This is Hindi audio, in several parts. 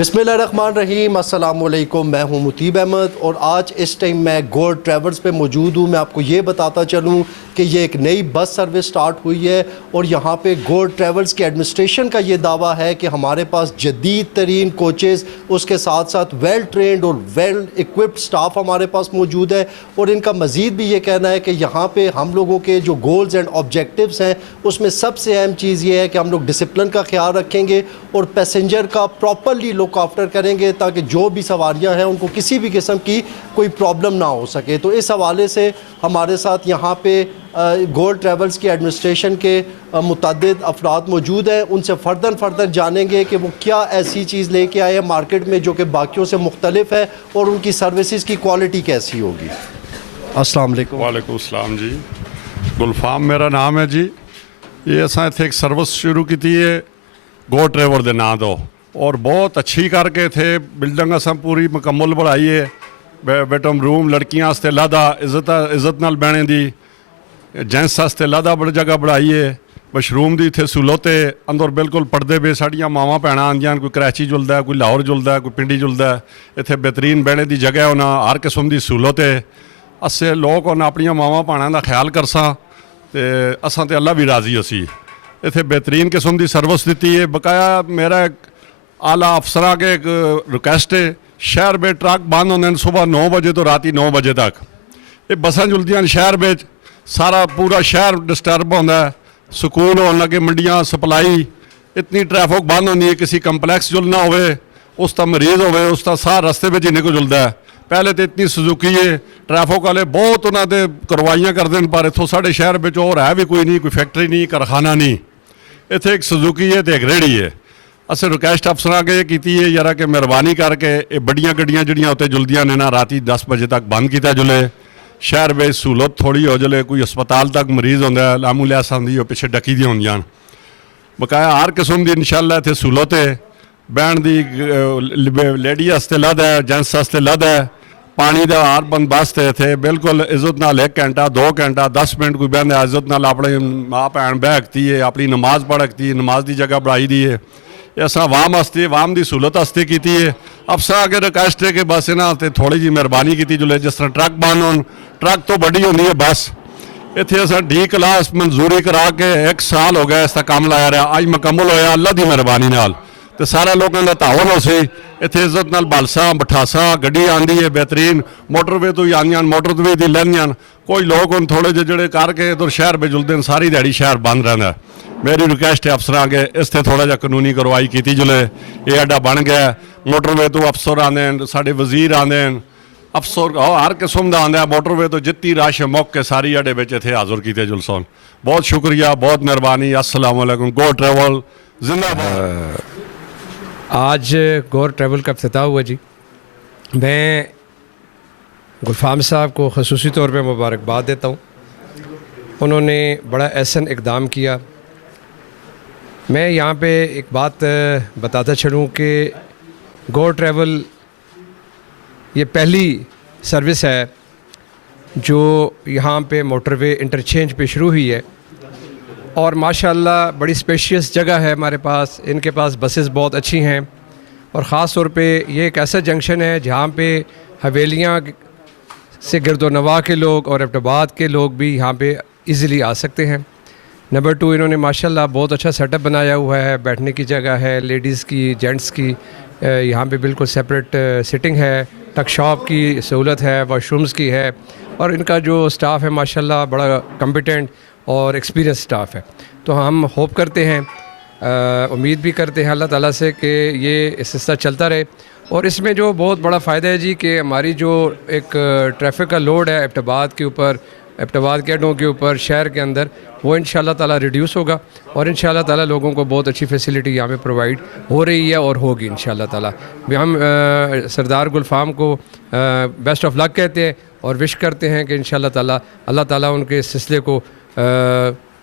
बिस्मिल्लाहिर्रहमानिर्रहीम, अस्सलामुअलैकुम। मैं हूं मुतीब अहमद और आज इस टाइम मैं गोल्ड ट्रैवल्स पे मौजूद हूं। मैं आपको ये बताता चलूं कि ये एक नई बस सर्विस स्टार्ट हुई है और यहाँ पे गोल्ड ट्रैवल्स के एडमिनिस्ट्रेशन का ये दावा है कि हमारे पास जदीद तरीन कोचेज़, उसके साथ साथ वेल ट्रेंड और वेल इक्विप्ड स्टाफ हमारे पास मौजूद है। और इनका मज़ीद भी ये कहना है कि यहाँ पे हम लोगों के जो गोल्स एंड ऑब्जेक्टिव्स हैं उसमें सबसे अहम चीज़ ये है कि हम लोग डिसिप्लिन का ख्याल रखेंगे और पैसेंजर का प्रॉपरली लुक आफ्टर करेंगे ताकि जो भी सवारियां हैं उनको किसी भी किस्म की कोई प्रॉब्लम ना हो सके। तो इस हवाले से हमारे साथ यहाँ पे गोल्ड ट्रैवल्स की एडमिनिस्ट्रेशन के मुतअद्दिद अफराद मौजूद हैं। उनसे फ़र्दर जानेंगे कि वो क्या ऐसी चीज़ लेके आए हैं मार्केट में जो कि बाकियों से मुख्तलिफ है और उनकी सर्विसेज की क्वालिटी कैसी होगी। अस्सलाम वालेकुम। वालेकुम अस्सलाम जी। गुलफाम मेरा नाम है जी। ये असां इत्थे एक सर्विस शुरू की थी है गोल्ड ट्रैवल के नाम दो और बहुत अच्छी करके थे। बिल्डिंग असां पूरी मुकम्मल बढ़ाई है। बेटम रूम लड़कियां वास्ते लादा इज्जत नाल बहने दी, जेंट्स वास्ते लादा बड़ी जगह बढ़ाई है। मशरूम की इत्थे सहूलत है। अंदर बिल्कुल पढ़ते पे साड़ियाँ मावां भैणां आंदियां, कोई कराची जुलदा है, कोई लाहौर जुलदा है, कोई पिंडी जुलदा है। इत्थे बेहतरीन बहने की जगह होना, हर किस्म की सहूलत है। असें लोग उन्हें अपनियां मावां भैणां दा ख्याल करसां ते असां ते अल्लाह भी राजी होसी। इत्थे बेहतरीन किस्म की सर्विस दी है। बकाया मेरा एक आला अफसरां के एक रिक्वेस्ट है, शहर में ट्रक बंद होंगे सुबह 9 बजे तो राती 9 बजे तक। ये बसां जुलदियां शहर में, सारा पूरा शहर डिस्टर्ब होंदा है। स्कूल होने लगे, मंडियां, सप्लाई, इतनी ट्रैफिक बंद होंदी है। किसी कंपलैक्स जुलना होवे, उसका मरीज़ होवे, उसका सारा रस्ते में जिन्हें को जुलदा है। पहले तो इतनी सुजुकी है, ट्रैफिक वाले बहुत उन्होंने करवाइयाँ करते हैं, पर इतों साढ़े शहर में और है भी कोई नहीं, कोई फैक्ट्री नहीं, कारखाना नहीं। इत्थे एक सुजुकी है तो एक रेहड़ी है। असें रिक्वेस्ट अफसर अगे की है यार कि मेहरबानी करके ये बड़ियां गड्डियां जिहड़ियां उत्ते जुलदियां ने ना राती 10 बजे तक बंद किया जुले। शहर में सहूलत थोड़ी हो जले, कोई अस्पताल तक मरीज़ होंदा है, लामू लिहास आंदी हो पिछे डकी दी होंदियां। बकाया हर किस्म की इंशाअल्लाह इत्थे सहूलत है। बहन की लेडी वास्ते लद है, जेंट्स वास्ते लद है। पानी का हर बंदोबस्त है इत्थे बिल्कुल इज्जत नाल। 1 घंटा 2 घंटा 10 मिनट कोई बहंदा इज्जत नाल अपने माँ भैन बह सकती है, अपनी नमाज पढ़ सकती है। नमाज की जगह बढ़ाई दी है। असा वाम वास्ते वाम की सहूलत वास्ते की है। अफसर अगे रिक्वेस्ट है कि बस इन्हों पर थोड़ी जी मेहरबानी की जुले। जिस तरह ट्रक बंद हो, ट्रक तो बड़ी होनी है बस। इतने असा डी क्लास मंजूरी करा के 1 साल हो गया इसका काम लाया रहा, अज मुकम्मल होया अल्लाह की मेहरबानी नाल। तो सारे लोगों का तावन हो सी। इतने इज्जत नाल बलसा बिठासा गड्डी आँदी है बेहतरीन। मोटरवे तो ही आंदियां, मोटरवे की लैंदियां। कोई लोग हम थोड़े जे जोड़े करके तो शहर में जुलते हैं, सारी दिहाड़ी शहर बंद रहता है। मेरी रिक्वेस्ट है अफसर अगे इस ते थोड़ा जा कानूनी कार्रवाई की जुले। ये अड्डा बन गया, मोटरवे तो अफसर आते हैं, साढ़े वजीर आते हैं, अफसर हर किस्म का आंदा। मोटरवे तो जितनी रश मौके सारी अड्डे में इतने हाजिर किए जुलसन। बहुत शुक्रिया, बहुत मेहरबानी। अस्सलाम वालेकुम। गोल्ड ट्रैवल जिंदाबाद। आज गोल्ड ट्रैवल का इफ्तिताह हुआ जी। मैं गुलफाम साहब को ख़ुसूसी तौर पे मुबारकबाद देता हूँ। उन्होंने बड़ा एहसन इक़दाम किया। मैं यहाँ पे एक बात बताता चलूँ कि गोल्ड ट्रैवल ये पहली सर्विस है जो यहाँ पे मोटरवे इंटरचेंज पे शुरू हुई है और माशाल्लाह बड़ी स्पेशियस जगह है हमारे पास। इनके पास बसेस बहुत अच्छी हैं और ख़ास तौर पे ये एक ऐसा जंक्शन है जहाँ पे हवेलियाँ से गिरदोनवा के लोग और एबटाबाद के लोग भी यहाँ पे इजीली आ सकते हैं। नंबर 2, इन्होंने माशाल्लाह बहुत अच्छा सेटअप बनाया हुआ है। बैठने की जगह है, लेडीज़ की, जेंट्स की। यहाँ पे बिल्कुल सेपरेट सिटिंग है, टक शॉप की सहूलत है, वॉशरूम्स की है। और इनका जो स्टाफ है माशाल्लाह बड़ा कॉम्पिटेंट और एक्सपीरियंस स्टाफ है। तो हम होप करते हैं, उम्मीद भी करते हैं अल्लाह ताला से कि ये सिलसिला चलता रहे। और इसमें जो बहुत बड़ा फ़ायदा है जी कि हमारी जो एक ट्रैफिक का लोड है एबटाबाद के ऊपर, एबटाबाद के अड्डों के ऊपर, शहर के अंदर, वो इंशाअल्लाह ताला रिड्यूस होगा और इंशाअल्लाह ताला लोगों को बहुत अच्छी फैसिलिटी यहाँ पे प्रोवाइड हो रही है और होगी इंशाअल्लाह ताला। हम सरदार गुलफाम को बेस्ट ऑफ लक कहते हैं और विश करते हैं कि इंशाअल्लाह ताला अल्लाह ताला उनके इस सिलसिले को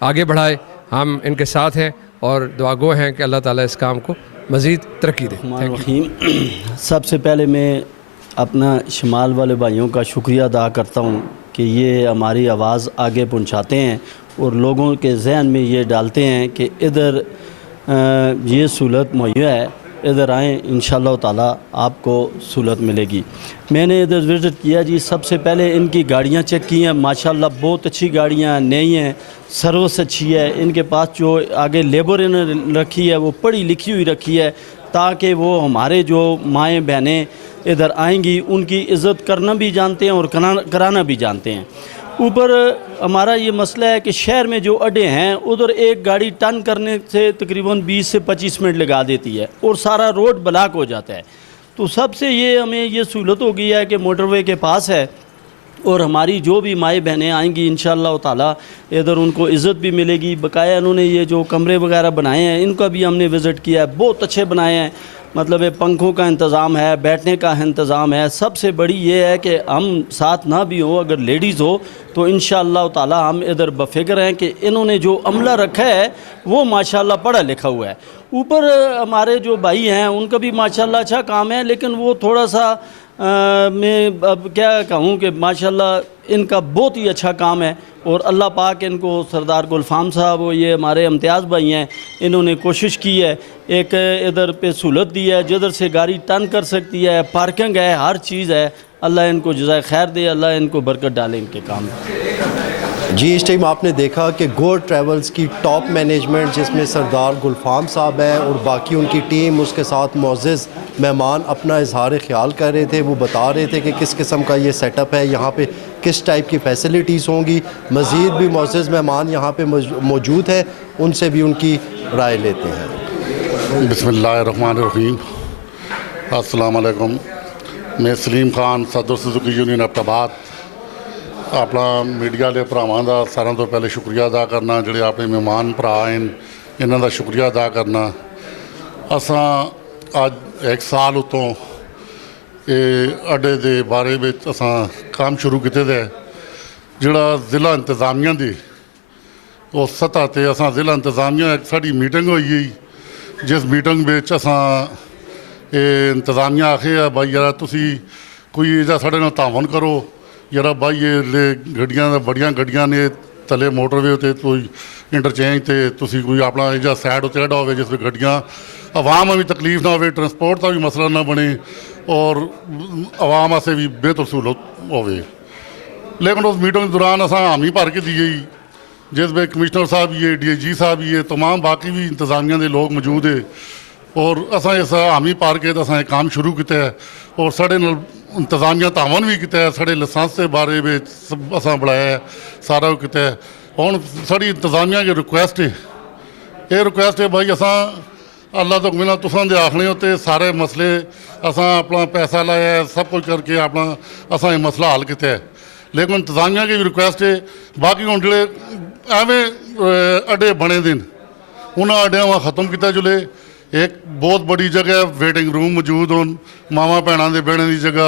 आगे बढ़ाए। हम इनके साथ हैं और दुआगो हैं कि अल्लाह ताला इस काम को मज़ीद तरक्की दे। सबसे पहले मैं अपना शमाल वाले भाइयों का शुक्रिया अदा करता हूँ कि ये हमारी आवाज़ आगे पहुँचाते हैं और लोगों के जहन में ये डालते हैं कि इधर ये सहूलत मुहैया है। इधर आएँ, इंशाल्लाह ताला आपको सहूलत मिलेगी। मैंने इधर विज़िट किया जी, सबसे पहले इनकी गाड़ियाँ चेक की हैं, माशाल्लाह बहुत अच्छी गाड़ियाँ नई हैं, सर्विस अच्छी है। इनके पास जो आगे लेबर इन्होंने रखी है वो पढ़ी लिखी हुई रखी है, ताकि वो हमारे जो माएँ बहनें इधर आएंगी उनकी इज़्ज़त करना भी जानते हैं और कराना भी जानते हैं। ऊपर हमारा ये मसला है कि शहर में जो अड्डे हैं उधर एक गाड़ी टर्न करने से तकरीबन 20 से 25 मिनट लगा देती है और सारा रोड ब्लॉक हो जाता है। तो सबसे ये हमें ये सहूलत हो गई है कि मोटरवे के पास है और हमारी जो भी माएँ बहनें आएंगी इंशाअल्लाह ताला इधर उनको इज़्ज़त भी मिलेगी। बकाया इन्होंने ये जो कमरे वगैरह बनाए हैं इनका भी हमने विज़िट किया है, बहुत अच्छे बनाए हैं। मतलब ये पंखों का इंतज़ाम है, बैठने का इंतज़ाम है। सबसे बड़ी ये है कि हम साथ ना भी हो, अगर लेडीज़ हो तो इंशाअल्लाह ताला हम इधर बफ़िक्र हैं कि इन्होंने जो अमला रखा है वो माशाअल्लाह पढ़ा लिखा हुआ है। ऊपर हमारे जो भाई हैं उनका भी माशाअल्लाह अच्छा काम है, लेकिन वो थोड़ा सा मैं अब क्या कहूँ कि माशाअल्लाह इनका बहुत ही अच्छा काम है और अल्लाह पाक इनको सरदार गुलफाम साहब और ये हमारे इम्तियाज़ भाई हैं, इन्होंने कोशिश की है, एक इधर पे सहूलत दी है जिधर से गाड़ी टर्न कर सकती है, पार्किंग है, हर चीज़ है। अल्लाह इनको जज़ाए खैर दे, अल्लाह इनको बरकत डाले इनके काम में। जी, इस टाइम आपने देखा कि गोर ट्रैवल्स की टॉप मैनेजमेंट जिसमें सरदार गुलफाम साहब हैं और बाकी उनकी टीम, उसके साथ मुअज़्ज़ज़ मेहमान अपना इजहार ख्याल कर रहे थे। वो बता रहे थे कि किस किस्म का ये सेटअप है, यहाँ पे किस टाइप की फ़ैसिलिटीज़ होंगी। मज़ीद भी मुअज़्ज़ज़ मेहमान यहाँ पे मौजूद है, उनसे भी उनकी राय लेते हैं। बिस्मिल्लाहिर्रहमानिर्रहीम, अस्सलाम वालेकुम। मैं सलीम खान, सदर सुजुकी यूनियन अब्टाबाद। अपना मीडिया वाले भरावां दा सारों तो पहले शुक्रिया अदा करना, जिहड़े अपने मेहमान भरा हैं इन्हां दा शुक्रिया अदा करना। असां अज 1 साल उतों ये अड्डे दे बारे में असां काम शुरू कीते दे, जिहड़ा ज़िला इंतज़ामिया दी उस सतह ते असां ज़िला इंतज़ामिया एक साडी मीटिंग होई, जिस मीटिंग विच असां इंतज़ामिया आखे भाई यार तुसी कोई इहदा साडे नाल तावन करो, यार भाई ये गड्डियां बड़ियां गड्डियां ने तले मोटरवे उत्ते कोई इंटरचेंज ते तुसी कोई अपना इहदा साइड उत्ते अड्डा होवे जिस गड्डियां आवाम भी तकलीफ ना होवे, ट्रांसपोर्ट का भी मसला ना बने और आवाम वास्ते भी बेहतर सहूलत होवे। लेकिन उस मीटिंग के दौरान असां हामी भर के दी गई, जिस में कमिश्नर साहब भी है, DIG साहब भी है, तमाम बाकी भी इंतज़ामिया के लोग मौजूद है और असां इस हामी भर के असां काम शुरू किया है और साढ़े नाल इंतज़ामिया तावन भी किया है, साढ़े लाइसेंस के बारे में सब असां बढ़ाया है, सारा किया है। हुण साड़ी इंतज़ामिया की रिक्वेस्ट है, ये रिक्वेस्ट है भाई असां अल्लाह तो बिना तुसां दे आखने होते सारे मसले असां अपना पैसा लाया है, सब कुछ करके अपना असां ये मसला हल किया है। लेकिन इंतज़ामिया की भी रिक्वेस्ट है, बाकी हुण जिहड़े एवें अड्डे बने दिन उन्होंने अड्डियां वा खत्म किया जुले। एक बहुत बड़ी जगह वेटिंग रूम मौजूद होन, मावां भैणां दे बहने की जगह,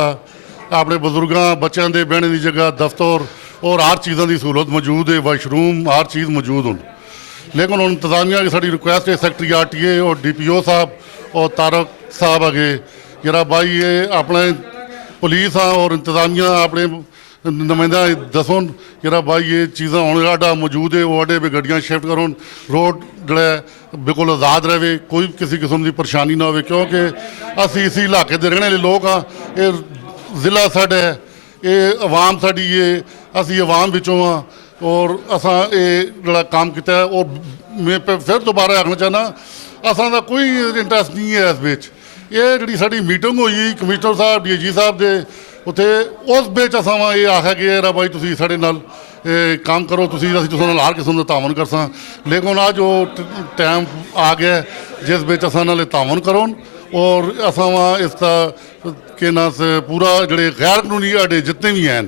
अपने बजुर्गों बच्चों के बहने की जगह, दफ्तर और हर चीज़ों की सहूलत मौजूद है, वाशरूम हर चीज़ मौजूद होन। लेकिन हुण इंतज़ामिया की साडी रिक्वेस्ट है, सैकटरी RTA और DPO साहब और तारक साहब अगे जरा भाई ये अपने पुलिस और इंतज़ामिया अपने नुमाइंदा दसो जरा भाई ये चीज़ा हूँ अड्डा मौजूद है, वो अड्डे पर गड्डियाँ शिफ्ट करो, रोड जो बिल्कुल आज़ाद रहे, कोई किसी किस्म की परेशानी ना हो, क्योंकि असी इसी इलाके के रहने वाले लोग हाँ, ये ज़िला साडा है, ये आवाम साड़ी है, असी आवाम विचों हाँ और असा ये जड़ा काम किया है। और मैं फिर दोबारा आखना चाहना असा का कोई इंटरस्ट नहीं है इस बिच। ये जी साड़ी मीटिंग हुई कमिश्नर साहब DIG साहब के उत्थे उस बिच असा ये आख्या कि यार भाई तुसी साढ़े नाल काम करो, तुसी असीं तुसां नाल हर किस्म का तावन करसां। लेकिन आज जो टाइम आ गया जिस बिच असां नाल तावन करो और असा वहाँ इसका के ना पूरा जोड़े गैर कानूनी अड्डे जितने भी हैं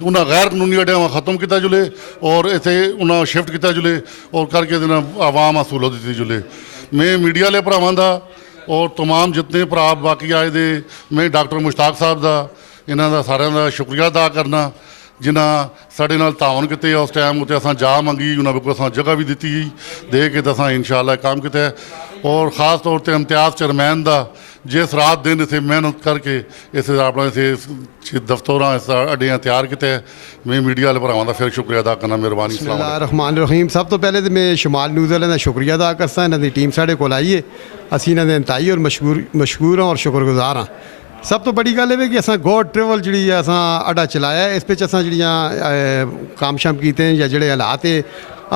उन्हें गैर कानूनी अड्डे वहाँ खत्म किया जुले और इतने उन्हें शिफ्ट किया जुले और करके आवाम सहूलत दी जुले। मैं मीडिया वाले भरावां दा और तमाम जितने भरा बाकी आए दे, मैं डॉक्टर मुश्ताक साहब का इन्हों का सारे का शुक्रिया अदा करना जिन्हें साढ़े नाल तावन किए। उस टाइम उत्ते असां जा मंगी, उन्होंने बिल्कुल असां जगह भी दी दे के असां इंशाअल्लाह काम किया ਔਰ ख़ास तौर ਤੇ ਇਮਤਿਆਜ਼ ਚੇਅਰਮੈਨ ਦਾ ਜਿਸ ਰਾਤ ਦਿਨ ਇੱਥੇ ਮਿਹਨਤ ਕਰਕੇ ਇਸ ਆਪਣਾ ਇੱਥੇ ਦਫ਼ਤਰਾਂ ਇਸ ਅੱਡਿਆਂ ਤਿਆਰ ਕੀਤੇ। ਮੈਂ ਮੀਡੀਆ ਵਾਲੇ ਭਰਾਵਾਂ ਦਾ ਫਿਰ ਸ਼ੁਕਰੀਆ ਅਦਾ ਕਰਨਾ। ਮਿਹਰਬਾਨੀ। ਰਹਿਮਾਨ ਰਹੀਮ। ਸਭ ਤੋਂ ਪਹਿਲੇ ਤਾਂ ਮੈਂ ਸ਼ਮਾਲ ਨਿਊਜ਼ ਵਾਲਿਆਂ ਦਾ ਸ਼ੁਕਰੀਆ ਅਦਾ ਕਰਦਾ। ਇਹਨਾਂ ਦੀ ਟੀਮ ਸਾਡੇ ਕੋਲ ਆਈ ਹੈ, ਅਸੀਂ ਇਹਨਾਂ ਦੇ ਇੰਤਹਾਈ ਔਰ ਮਸ਼ਕੂਰ ਹਾਂ ਔਰ ਸ਼ੁਕਰਗੁਜ਼ਾਰ ਹਾਂ। ਸਭ ਤੋਂ ਬੜੀ ਗੱਲ ਇਹ ਹੈ ਕਿ ਅਸਾਂ ਗੋਡ ਟਰੈਵਲ ਜਿਹੜੀ ਹੈ ਅਸਾਂ ਅੱਡਾ ਚਲਾਇਆ। ਇਸ ਵਿੱਚ ਅਸਾਂ ਜਿਹੜੀਆਂ ਕੰਮ ਸ਼ਾਮ ਕੀਤੇ ਜਾਂ ਜਿਹੜੇ ਹਾਲਾਤ ਹੈ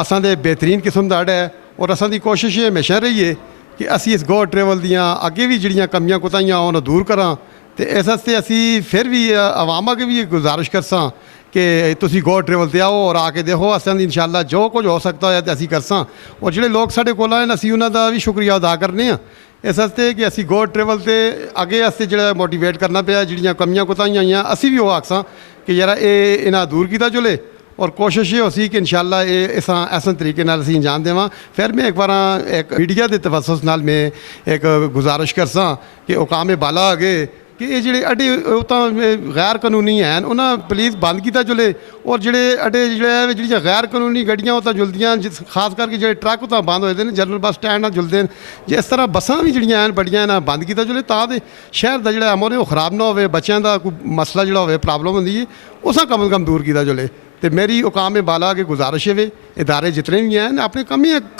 ਅਸਾਂ ਦੇ ਬਿਹਤਰੀਨ ਕਿਸਮ ਦਾ ਅੱਡਾ ਹੈ। ਔਰ ਅਸਾਂ ਦੀ ਕੋਸ਼ਿਸ਼ ਇਹ ਹਮੇਸ਼ਾ ਰਹੀ ਹੈ ਕਿ ਅਸੀਂ ਇਸ ਗੋਡ ਟਰੈਵਲ ਦੀਆਂ ਅੱਗੇ ਵੀ ਜਿਹੜੀਆਂ ਕਮੀਆਂ ਕੁਤਾਈਆਂ ਉਹਨਾਂ ਦੂਰ ਕਰਾਂ। ਤੇ ਇਸ ਵਾਸਤੇ ਅਸੀਂ ਫਿਰ ਵੀ ਆਵਾਮ ਅੱਗੇ ਵੀ ਇਹ ਗੁਜ਼ਾਰਿਸ਼ ਕਰਸਾਂ ਕਿ ਤੁਸੀਂ ਗੋਡ ਟਰੈਵਲ ਤੇ ਆਓ ਔਰ ਆ ਕੇ ਦੇਖੋ। ਅਸਾਂ ਦੀ ਇਨਸ਼ਾਅੱਲਾ ਜੋ ਕੁਝ ਹੋ ਸਕਦਾ ਹੈ ਤੇ ਅਸੀਂ ਕਰਸਾਂ। ਔਰ ਜਿਹੜੇ ਲੋਕ ਸਾਡੇ ਕੋਲ ਆਏ ਨੇ ਅਸੀਂ ਉਹਨਾਂ ਦਾ ਵੀ ਸ਼ੁਕਰੀਆ ਅਦਾ ਕਰਨੇ ਹਾਂ ਇਸ ਵਾਸਤੇ ਕਿ ਅਸੀਂ ਗੋਡ ਟਰੈਵਲ ਤੇ ਅੱਗੇ ਵਾਸਤੇ ਜਿਹੜਾ ਮੋਟੀਵੇਟ ਕਰਨਾ ਪਿਆ। ਜਿਹੜੀਆਂ ਕਮੀਆਂ ਕੁਤਾਈਆਂ ਆਈਆਂ ਅਸੀਂ ਵੀ ਉਹ ਆਖਸਾਂ ਕਿ ਯਾਰ ਇਹ ਇਹਨਾਂ ਦੂਰ ਕੀਤਾ ਚੁਲੇ। ਔਰ ਕੋਸ਼ਿਸ਼ ਇਹ ਹੋਸੀ ਕਿ ਇਨਸ਼ਾਅੱਲਾ ਇਹ ਇਸ ਤਰੀਕੇ ਨਾਲ ਅਸੀਂ ਅੰਜਾਮ ਦੇਵਾਂ। ਫਿਰ ਮੈਂ ਇੱਕ ਵਾਰ ਇੱਕ ਮੀਡੀਆ ਦੇ ਤਵੱਸੁਸ ਨਾਲ ਮੈਂ ਇੱਕ ਗੁਜ਼ਾਰਿਸ਼ ਕਰਸਾਂ ਕਿ ਹੁਕਾਮ ਬਾਲਾ ਅਗੇ ਕਿ ਇਹ ਜਿਹੜੇ ਅੱਡੇ ਉਹ ਤਾਂ ਗੈਰ ਕਾਨੂੰਨੀ ਹਨ ਉਹਨਾਂ ਪਲੀਜ਼ ਬੰਦ ਕੀਤਾ ਚੁਲੇ। ਔਰ ਜਿਹੜੇ ਅੱਡੇ ਜਿਹੜੀਆਂ ਗੈਰ ਕਾਨੂੰਨੀ ਗੱਡੀਆਂ ਉਹ ਤਾਂ ਜੁਲਦੀਆਂ ਖਾਸ ਕਰਕੇ ਜਿਹੜੇ ਟਰੱਕ ਤਾਂ ਬੰਦ ਹੋਏ ਨੇ, ਜਨਰਲ ਬੱਸ ਸਟੈਂਡ ਨਾਲ ਜੁਲਦੇ ਨੇ। ਜਿਸ ਤਰ੍ਹਾਂ ਬੱਸਾਂ ਵੀ ਜਿਹੜੀਆਂ ਹਨ ਬੜੀਆਂ ਨਾ ਬੰਦ ਕੀਤਾ ਚੁਲੇ ਤਾਂ ਦੇ ਸ਼ਹਿਰ ਦਾ ਜਿਹੜਾ ਅਮਨ ਉਹ ਖਰਾਬ ਨਾ ਹੋਵੇ। ਬੱਚਿਆਂ ਦਾ ਕੋਈ ਮਸਲਾ ਜਿਹੜਾ ਹੋਵੇ ਪ੍ਰੋਬਲਮ ਹੁੰਦੀ ਹੈ ਉਸਾਂ ਕਮ ਅਜ਼ ਕਮ ਦੂਰ ਕੀਤਾ ਚੁਲੇ। तो मेरी हुकाम बाला के गुजारिश है वे इदारे जितने भी हैं अपने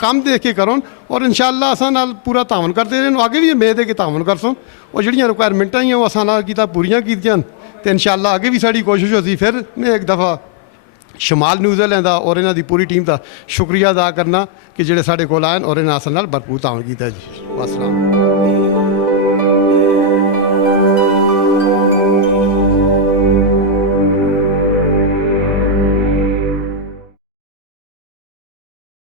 काम देख के करो और इंशाअल्लाह असां नाल पूरा तावन करते रहें। आगे भी उम्मीद है कि तावन कर सो और जिहड़ियां रिक्वायरमेंटां ही वो असां नाल कीता पूरियां कीतियां तो इंशाअल्लाह आगे भी साड़ी कोशिश होती। फिर मैं एक दफ़ा शमाल न्यूज़ वालियां दा और इन्हां दी पूरी टीम का शुक्रिया अदा करना कि जिहड़े साडे कोल आए और इन्हां असां नाल भरपूर तावन कीता जी। अस्सलाम।